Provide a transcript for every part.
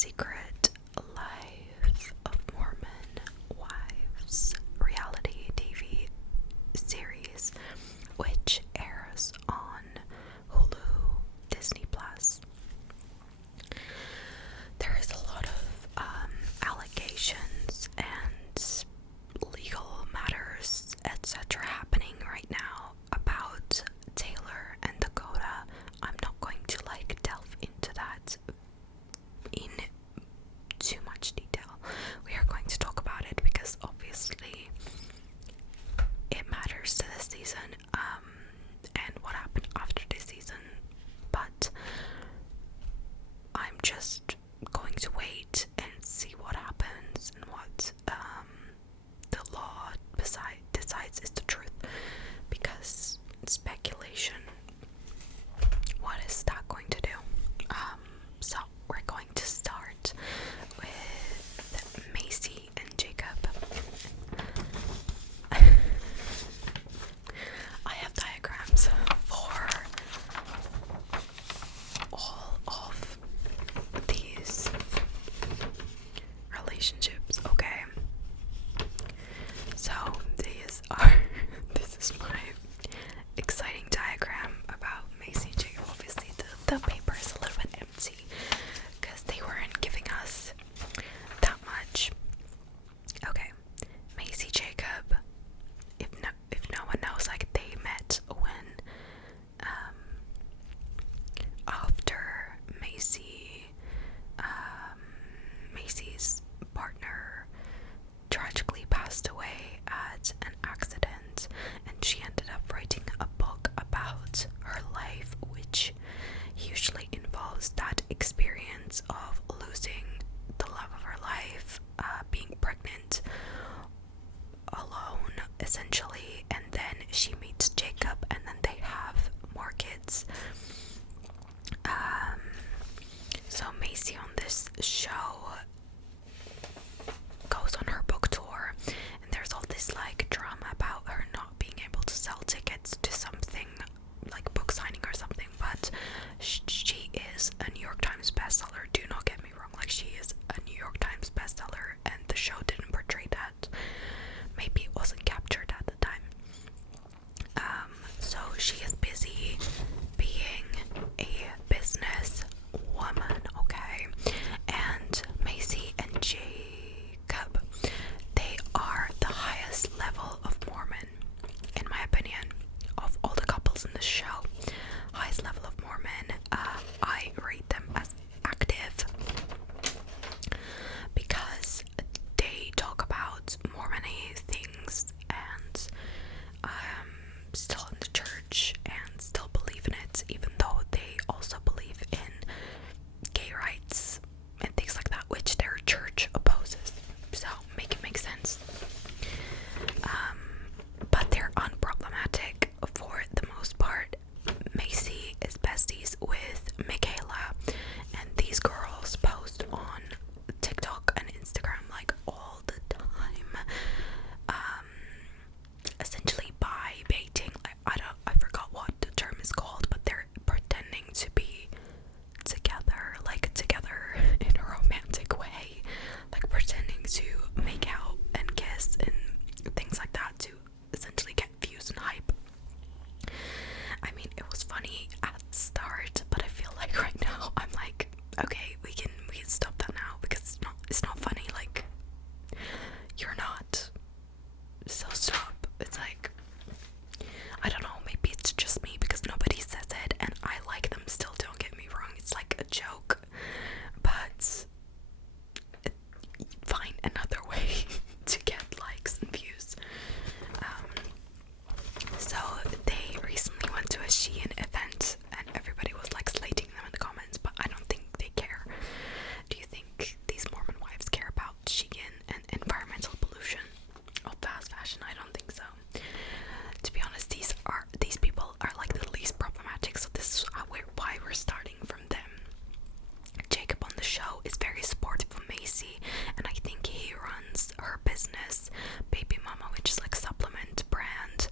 Secret Life of Mormon Wives reality TV series, which airs on Hulu, Disney Plus. There is a lot of allegations and legal matters, etc., happening right now about Taylor and Dakota. I'm not going to delve into that in too much detail. We are going to talk about it because obviously it matters to this season, and what happened after this season, but I'm just going to wait and see what happens and what the law decides is the truth, because speculation, what is that going to do? So we're going to start with Macy and Jacob. I have diagrams for all of these relationships, okay? So this is my exciting diagram about Macy and Jacob. Obviously the paper is a little bit empty because they weren't giving us that much. Okay, Macy Jacob, if no one knows, they met when after Macy's partner tragically passed away at an accident, and she ended up writing a book about her life, which usually involves that experience of losing the love of her life, being pregnant alone essentially, and then she meets Jacob, and then they have more kids. So Macy on this show goes on her book tour, and there's all this drama about her not being able to sell tickets to something like book signing or something, but she is a New York Times bestseller. Do not get me wrong, she is a New York Times bestseller, and the show didn't portray that. Maybe it wasn't captured at the time. So she is busy being a business woman, okay? And Macy and Jacob, they are the highest level of Mormon, in my opinion, of all the couples in the show. Highest level of Mormon. I rate them as active because they talk about Mormon-y things and still in the church and still believe in it, even though they also believe in gay rights and things like that, which their church opposes. So make it make sense. But they're unproblematic for the most part. Macy is besties with Michaela, and these girls post on TikTok and Instagram all the time. Essentially bi baiting. I forgot what the term is called, but they're pretending to be together, together in a romantic way, pretending to make out and kiss and things like that to essentially get views and hype. I mean, it was funny at the start, but I feel right now I'm okay, we can stop that now, because it's not funny. You're not, so stop. It's I don't know, maybe it's just me because nobody says it and I like them still, don't get me wrong, it's a joke, but find another way to get likes and views. So they recently went to a Shein event and everybody was slating them in the comments, but I don't think they care. Do you think these Mormon wives care about Shein and environmental pollution of fast fashion? I don't think so. To be honest, these people are the least problematic, so this is why we're starting from them. Jacob on the show is very supportive of Macy, and I think he runs her business, Baby Mama, which is supplement brand,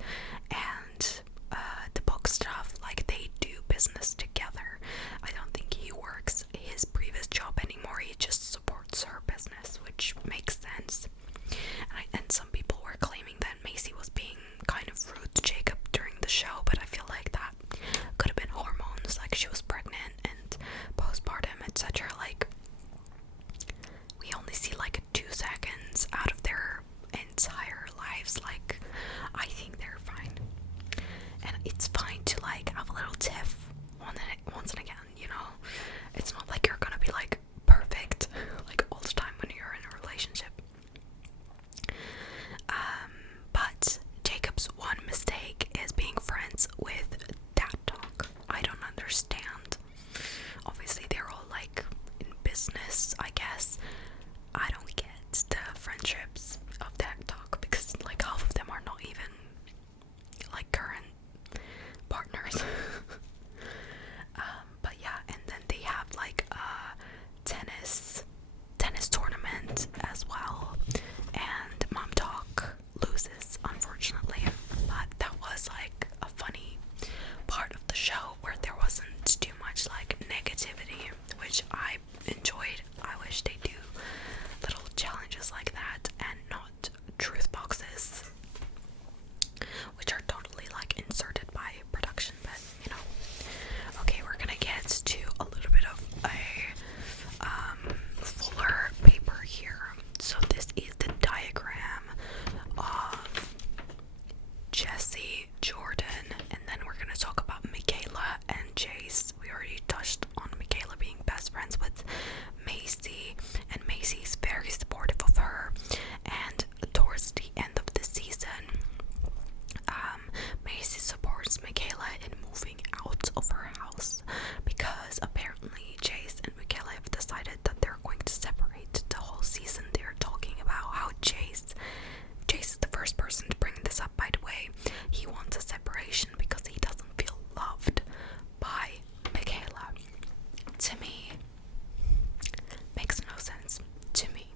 and the book stuff. They do business together. I don't think he works his previous job anymore. He just it's not like you're gonna be like perfect like all the time when you're in a relationship. But Jacob's one mistake is being friends with Dad Talk. I don't understand. Obviously they're all like in business, I guess. I don't get the friendships of Dad Talk because like half of them are not even like current partners. But yeah, and then they have like a tennis tournament as well, and Mom Talk loses, unfortunately. But that was like a funny part of the show where there wasn't too much like negativity, which I enjoyed. I wish they do little challenges like that and not truth boxes, which are totally like inserted by production. But you know, okay, we're gonna get to a little bit of a fuller paper here. So this is the diagram of Jesse, Jordan, and then we're gonna talk about Michaela and Chase. We already touched on Michaela being best friends with Macy, and Macy's very supportive of her. And towards the end of the season, Macy supports Michaela in moving out of her house because apparently Chase and Michaela have decided that they're going to separate. The whole season they're talking about how Chase is the first person to bring this up, by the way. He wants a separation because he doesn't feel loved by Michaela. To me, makes no sense to me.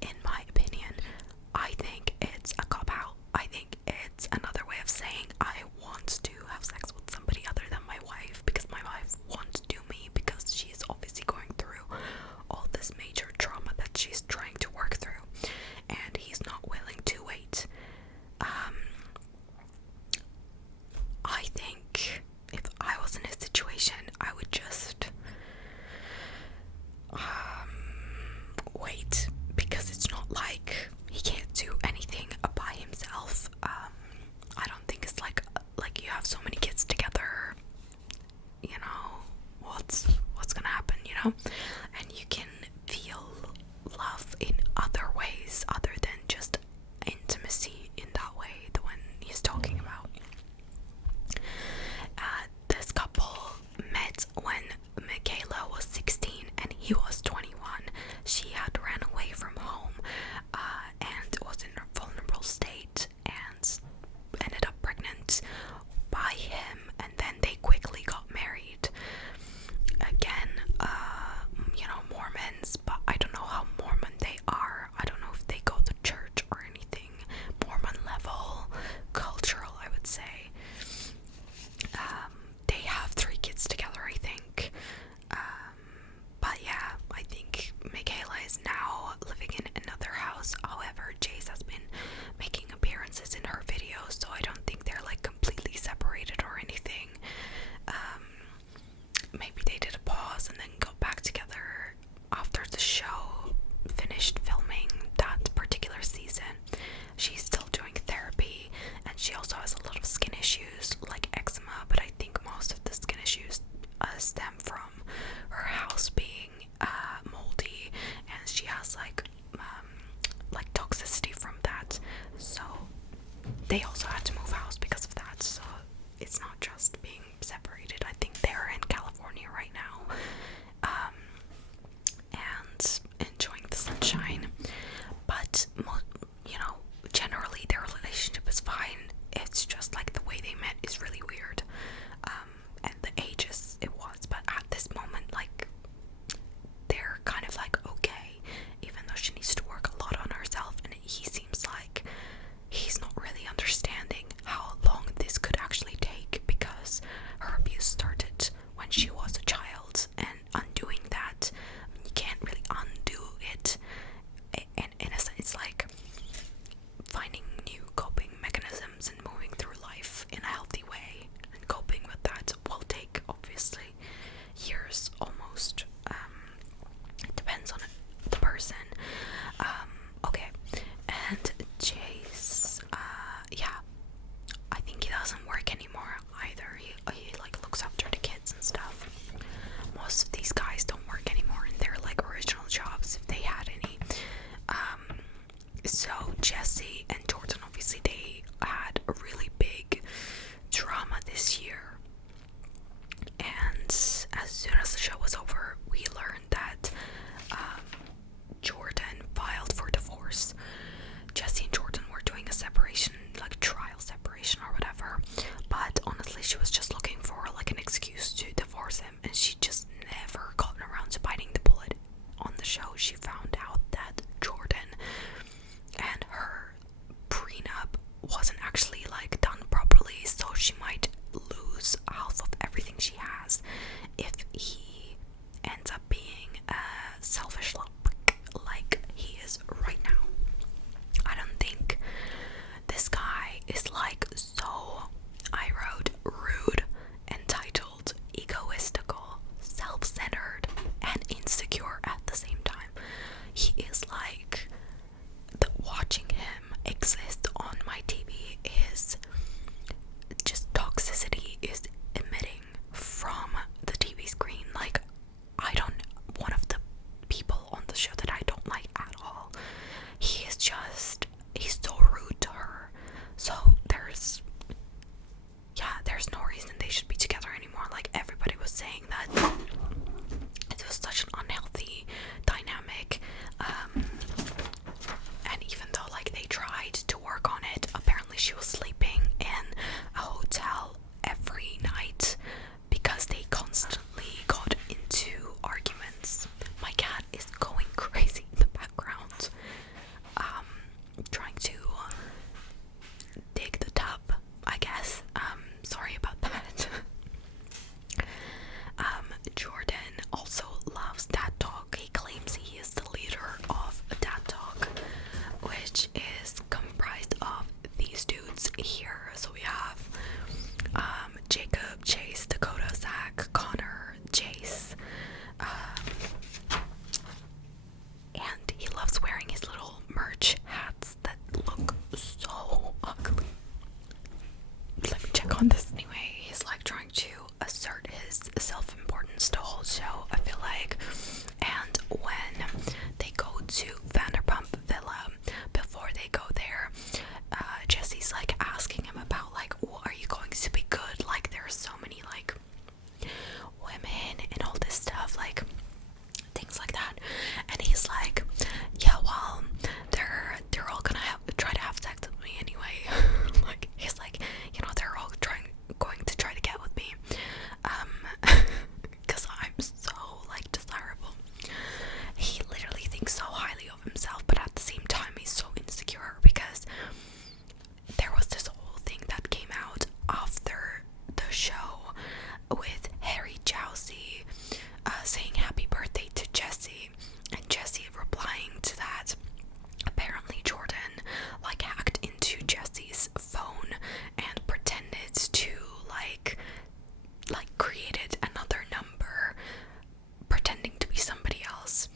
In my opinion, I think it's a cop-out. I think it's another way of saying I want to have sex with somebody other than my wife because my wife wants to do me because she's obviously going through all this major trauma that she's trying to work through, and he's not willing to wait. I think if I was in his situation, I would just wait, because it's not like he can't do anything by himself. I don't think it's like you have so many kids together, you know, what's gonna happen, you know? And you can feel love in other ways other than just intimacy in that way, the one he's talking about. This couple met when Michaela was 16 and he was 21. She had ran away from home and was in a vulnerable state and ended up pregnant by him, and then they quickly got married. Again, you know, Mormons, but I don't know how Mormon they are. I don't know if they go to church or anything. Mormon level, cultural, I would say. They have 3 kids together, I think. But yeah, I think Michaela is now living in another house. However, Chase has been making appearances in her videos, so I don't think they're like completely separated or anything. Maybe they did a pause and then got back together after the show finished filming that particular season. She's still doing therapy, and she also has a lot of skin issues like eczema, but I think most of the skin issues stem from her house being moldy, and she has like toxicity from that, so they also had to move house because of that. So it's not just being separated. I think they're in California right now, and enjoying the sunshine. But you know, generally their relationship is fine. It's just like the way they met is really weird, and the ages it was. But at this moment, like, they're kind of like okay, even though she needs to work a lot on herself, and he seems like he's not really understanding most of these guys don't work anymore in their like original jobs, if they had any. So Jesse and Jordan, obviously they had a really big drama this year, and as soon as the show was over, we learned that Jordan filed for divorce. Jesse and Jordan were doing a separation, like trial separation or whatever, but honestly she was just looking for like an excuse to divorce him, and she just never gotten around to biting the bullet. On the show she found out that Jordan and her prenup wasn't actually like done properly, so she might lose half of everything she has if he ends up being a selfish like he is right now. I don't think this guy is like so, I wrote, rude, entitled, egoistical, self-centered, and insecure at the same time. He is like, watching him exist on my TV is just toxicity is emitting from the TV screen. Like, one of the people on the show that I don't like at all. He's so rude to her. So there's no reason they should be together anymore. Like, everybody was saying that it was such an unhealthy dynamic. And even though like they tried to work on it, apparently she was sleeping in a hotel every night because they constantly got into arguments. My cat is going crazy in the background, trying to dig the tub, I guess. Sorry about that. Jordan also loves Dad Talk. He claims he is the leader of Dad Talk, which is comprised of these dudes here. So we have Jacob, Chase, Dakota, Zach, Connor, Jace, and he loves wearing his little merch hats that look so ugly. Let me check on this. Anyway, he's like trying to assert his self-importance the whole show, I feel like. And when they go to Vanderpump Villa, before they go there, Jesse's like asking him about like, well, are you going to be good? Like, there's so many like women and all this stuff, like things like that. And he's like, yeah, well, they're all gonna try to have sex with me anyway. Like, he's like, you know, they're all going to try to get with me, because I'm so like desirable. He literally thinks so highly of himself, but at the same time he's so insecure, because there was this whole thing that came out after the show with Harry Jowsey saying happy birthday to Jesse, and Jesse replying to that. Apparently Jordan like hacked into Jesse's phone and pretended to like created another number pretending to be somebody else,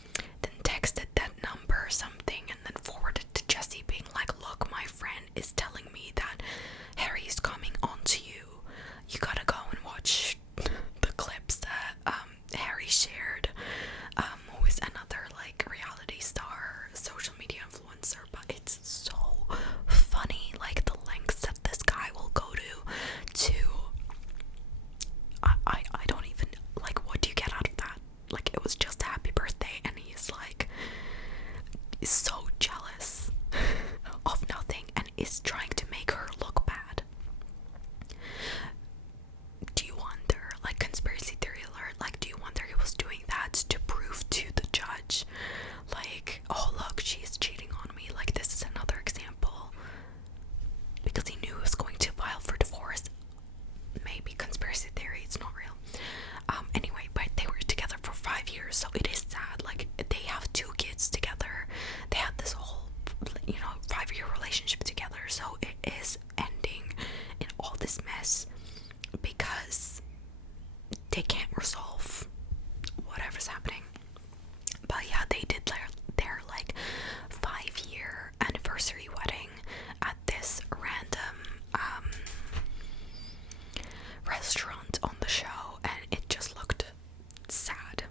then texted that number something, and then forwarded to Jesse being like, look, my friend is telling me that Harry's coming on to you. You gotta go and watch the clips that Harry shared, who is another like reality star, social media influencer. But it's so funny, like the lengths that this guy will go to I don't even, like, what do you get out of that? Like, it was just a happy birthday, and he's like so jealous of nothing and is trying to make her look bad. Do you wonder, like, conspiracy theory alert, like, do you wonder he was doing that to prove to the judge, like, oh look, she's cheating on me? Like, this is another example, because he knew he was going to file for divorce. Maybe conspiracy theory, it's not real. Anyway, but they were together for 5 years, so it is sad. Like, they have 2 kids together. They had this whole, 5-year relationship together, so it is ending in all this mess because they can't resolve whatever's happening. But yeah, they did their like 5-year anniversary wedding at this random restaurant on the show, and it just looked sad.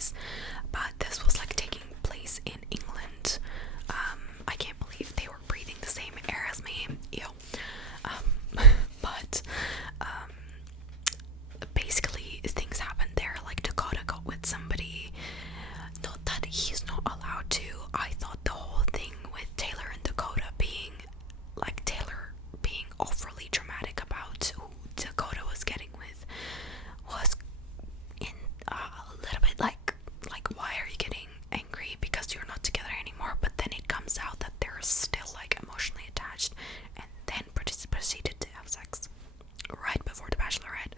realities. But this was like taking place in England. I can't believe they were breathing the same air as me. Ew. But basically things happened there. Like Dakota got with somebody. Not that he's not allowed to. I thought the whole thing with Taylor and Dakota being like Taylor being overly dramatic about who Dakota was getting with was in a little bit like why are you getting angry because you're not together anymore? But then it comes out that they're still like emotionally attached, and then proceeded to have sex right before the Bachelorette.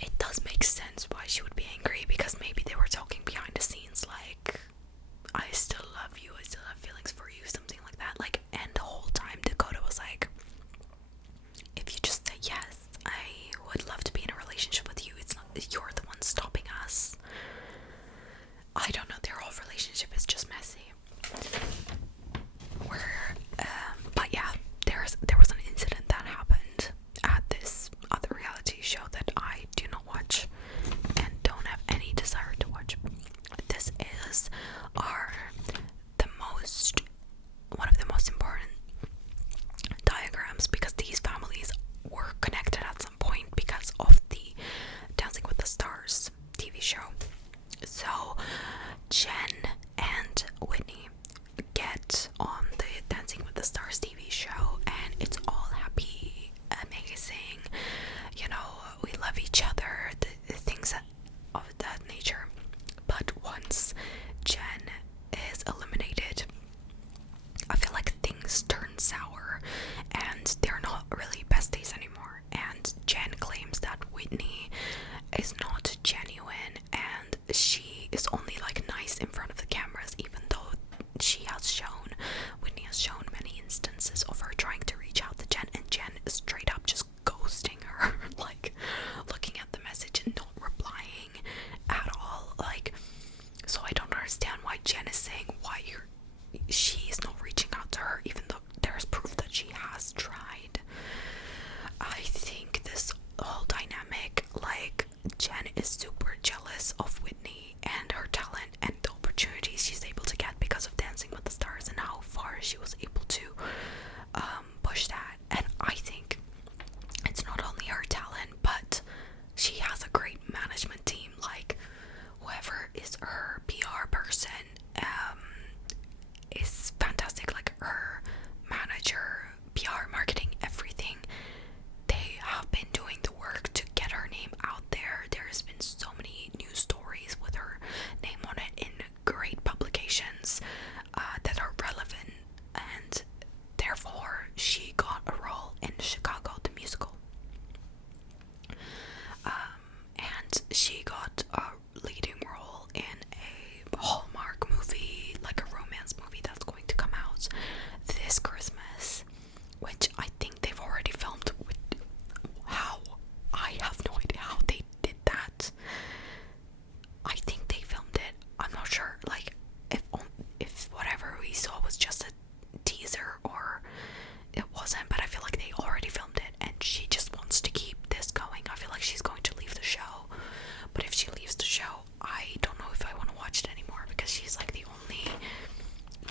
It does make sense why she would be angry, because maybe they were talking behind the scenes like, I still love you, I still have feelings for you, something like that. Like, and the whole time Dakota was like, if you just say yes, I would love to be in a relationship with you. It's not, you're the one stopping us. I don't know, their whole relationship is just messy. But yeah, there was an incident that happened at this other reality show that I do not watch and don't have any desire to watch. This is one of the most important diagrams, because these families were connected at some point because of the Dancing with the Stars TV show. So Jen and Whitney get on the Dancing with the Stars TV show, and it's all happy, amazing, you know, we love each other, the things of that nature. But once Jen is eliminated, I feel like things turn sour and they're not really besties anymore. And Jen claims that Whitney is not genuine and she is only like nice in front of the cameras, even though Whitney has shown many instances of her trying to reach out to Jen, and Jen is straight up just ghosting her, like looking at the message and not replying at all. Like, so I don't understand why Jen is saying she's not reaching out to her, even though there's proof that she has tried. I think this whole dynamic, like, Jen is super jealous of Whitney and her talent and the opportunities she's able to get because of Dancing with the Stars and how far she was able to push that. And I think it's not only her talent, but she has a great management team. Like, whoever is her PR person is fantastic. Like, her manager, PR, marketing, everything, they have been doing the work to get her name out there. There's been so many news stories with her name on it in great publications that are relevant, and therefore she got a role in Chicago the musical. And she got a leading role in a Hallmark movie, like a romance movie that's going to come out this Christmas, which I think they've already filmed. How? I have no idea how they did that. I think they filmed it. I'm not sure, like, if whatever we saw was just a teaser or it wasn't, but I feel like they already filmed it and she just wants to keep this going. I feel like she's going to leave the show, but if she leaves the show, I don't know if I want to watch it anymore, because she's like the only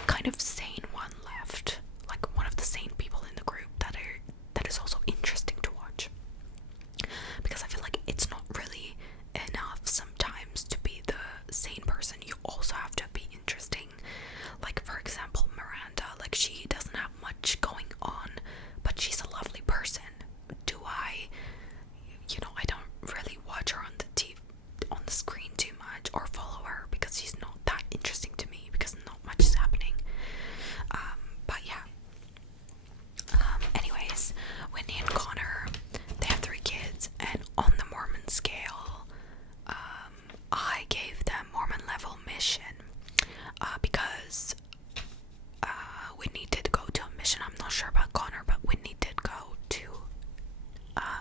kind of sane one left, like one of the sane people in the group that is also interesting to watch, because I feel like it's not really enough sometimes to be the sane person. You also have to be interesting. Like, for example, Miranda, like, she doesn't have much going on, but she's a lovely person. I don't really watch her on the TV, on the screen too much, or follow her, because she's not that interesting to me, because not much is happening. But yeah. Anyways, Whitney and Connor, they have 3 kids, and on the Mormon scale, I gave them Mormon level mission, because Whitney did go to a mission. I'm not sure about Connor, but Whitney did go to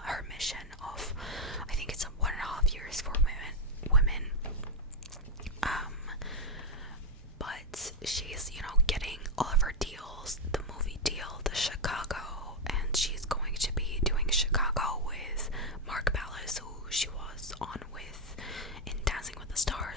her mission of, I think it's 1.5 years for women. But she's, getting all of her deals, the movie deal, the Chicago, and she's going to be doing Chicago with Mark Ballas, who she was on with in Dancing with the Stars.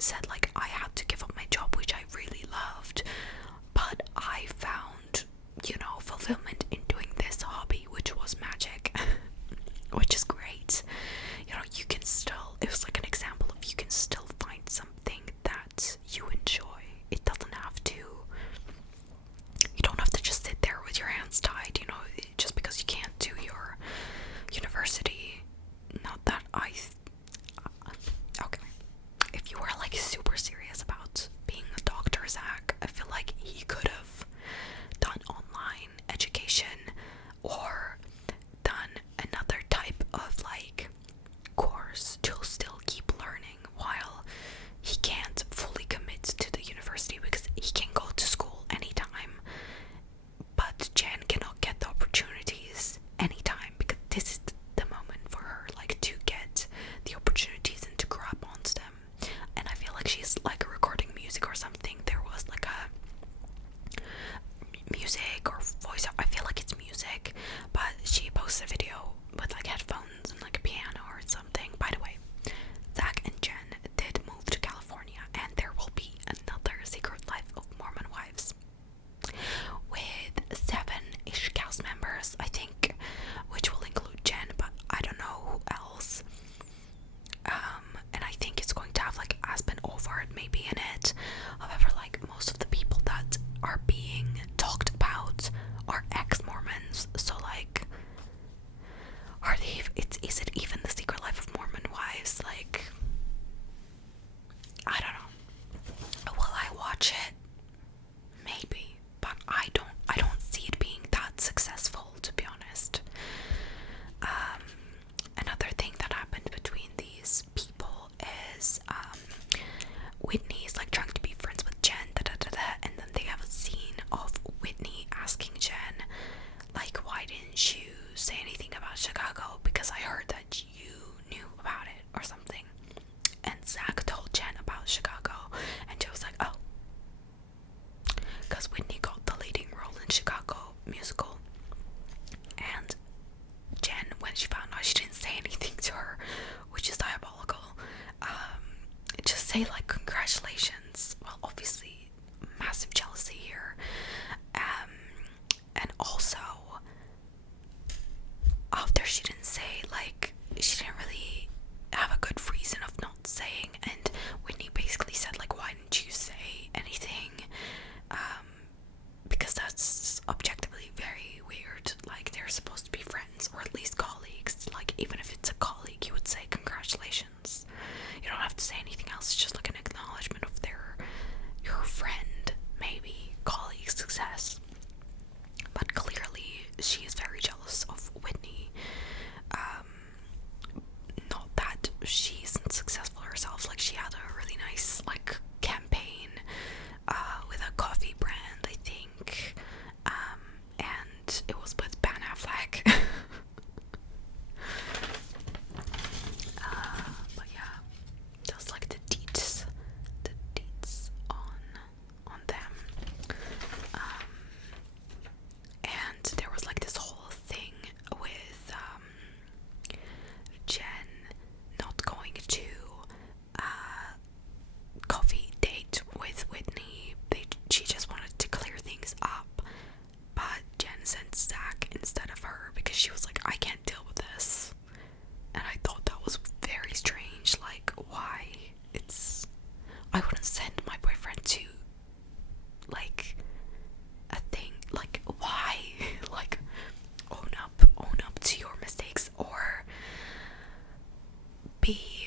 and said like I had to give up my job, which I really loved, but I found, you know, fulfillment in doing this hobby, which was magic. Which is great. You know, you can still, it was like an example of you can still find something that you enjoy. It doesn't have to, you don't have to just sit there with your hands tied, you know, just because you can't do your university. Not that okay. If you were like super serious about being a doctor, Zach, I feel like he could have done online education or done another type of like course to still keep learning while he can't fully commit to the university, because he can go to school anytime, but Jen cannot get the opportunities anytime, because this is the moment for her like to get the opportunities and to grab onto them. And I feel like she's like recording music or something. There was like a music or voice, I feel like it's music, but she posted a video with like headphones and like a piano or something. By the way, Zach and Jen did move to California, and there will be another Secret Life of Mormon Wives with 7-ish cast members, I think, which will include Jen, but I don't know who else. And I think it's going to have like Aspen Ovard maybe in it. However, like most of the people that are being talked about are ex-Mormons, so like, are they? Is it even the Secret Life of Mormon Wives? Like, I don't know. Will I watch it? Maybe, but I don't see it being that successful, to be honest. Another thing that happened between these people is Whitney is like trying to be friends with Jen, and then they have a scene of Whitney asking Jen, like, why didn't you say anything about Chicago, because I heard that you knew about it or something. And Zach told Jen about Chicago, and Jen was like, oh, because Whitney got the leading role in Chicago musical. And Jen, when she found out, she didn't say anything to her, which is diabolical. Just say like congratulations. Well, obviously massive jealousy here. And also after she didn't say, like, she didn't really have a good reason of not saying, and Whitney basically said like, why didn't you say anything? Because that's objectively very weird. Like, they're supposed to be friends, or at least colleagues. Like, even if it's a colleague, you would say congratulations. You don't have to say anything else. It's just like an acknowledgement of your friend, maybe colleague success. But clearly she is very jealous of Whitney. Not that she isn't successful herself. Like, she had a really nice like campaign with a coffee brand, I think, and it was with Ben Affleck. But yeah, just like the deets on them. And there was like this whole thing with Jen not going to coffee date with Whitney. She just wanted to clear things up, but Jen sent Zach instead of her because she was like, I can't deal with this. And I thought that was very strange. Like, why? I wouldn't send my boyfriend to like a thing. Like, why? Like, own up to your mistakes, or be